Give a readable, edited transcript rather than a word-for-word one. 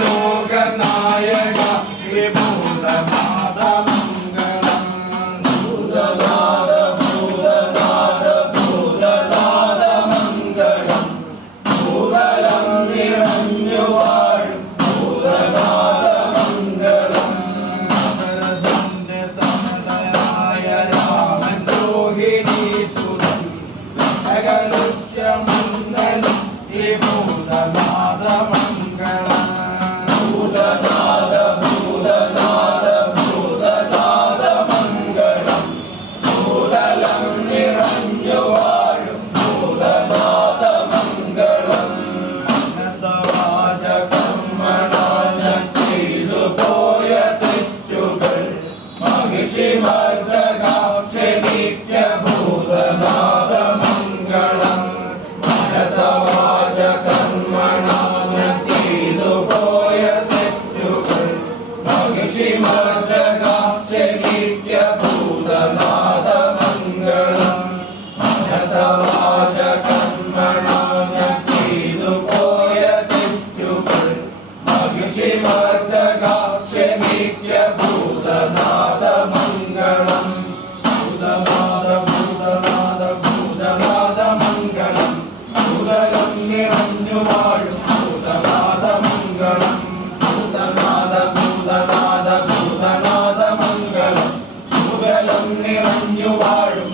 ലോകനായക ഭൂതനാഥ മംഗളം ഭൂതനാഥ ഭൂതനാഥ ഭൂതനാഥ മംഗളം ഭൂതലം നിറഞ്ഞു വാഴും ഭൂതനാഥ മംഗളം ഭരതന്റെ തനതനായ രാമൻ രോഹിണി സുതൻ ജഗലുച്ചമന്ദനം ഭൂതനാഥ മംഗളം ഭൂതനാഥ ഭൂതനാഥ ഭൂതനാഥ മംഗളം ഭൂതലം നിറഞ്ഞു വാഴും ഭൂതനാഥ മംഗളം മനസവാച കർമ്മണാ ഞാൻ ചെയ്തു പോയ തെറ്റുകൾ മഹിഷിമർദ്ദകാ ക്ഷമിക്ക ഭൂതനാഥ മംഗളം മനസവാച കർമ്മണാ ഞാൻ ചെയ്തു പോയ തെറ്റുകൾ മഹിഷിമർദ്ദകാ ക്ഷമിക്ക ഭൂതനാഥ മംഗളം മനസവാച കർമ്മണാ ഞാൻ ചെയ്തു പോയ തെറ്റുകൾ മഹിഷിമർദ്ദകാ ക്ഷമിക്ക ഭൂതനാഥ മംഗളം ഭൂതനാഥ ഭൂതനാഥ ഭൂതനാഥ മംഗളം ഭൂതലം നിറഞ്ഞു വാഴും ഭൂതനാഥ മംഗളം ഭൂതനാഥ ഭൂതനാഥ ഭൂതനാഥ മംഗളം ഭൂതലം നിറഞ്ഞു വാഴും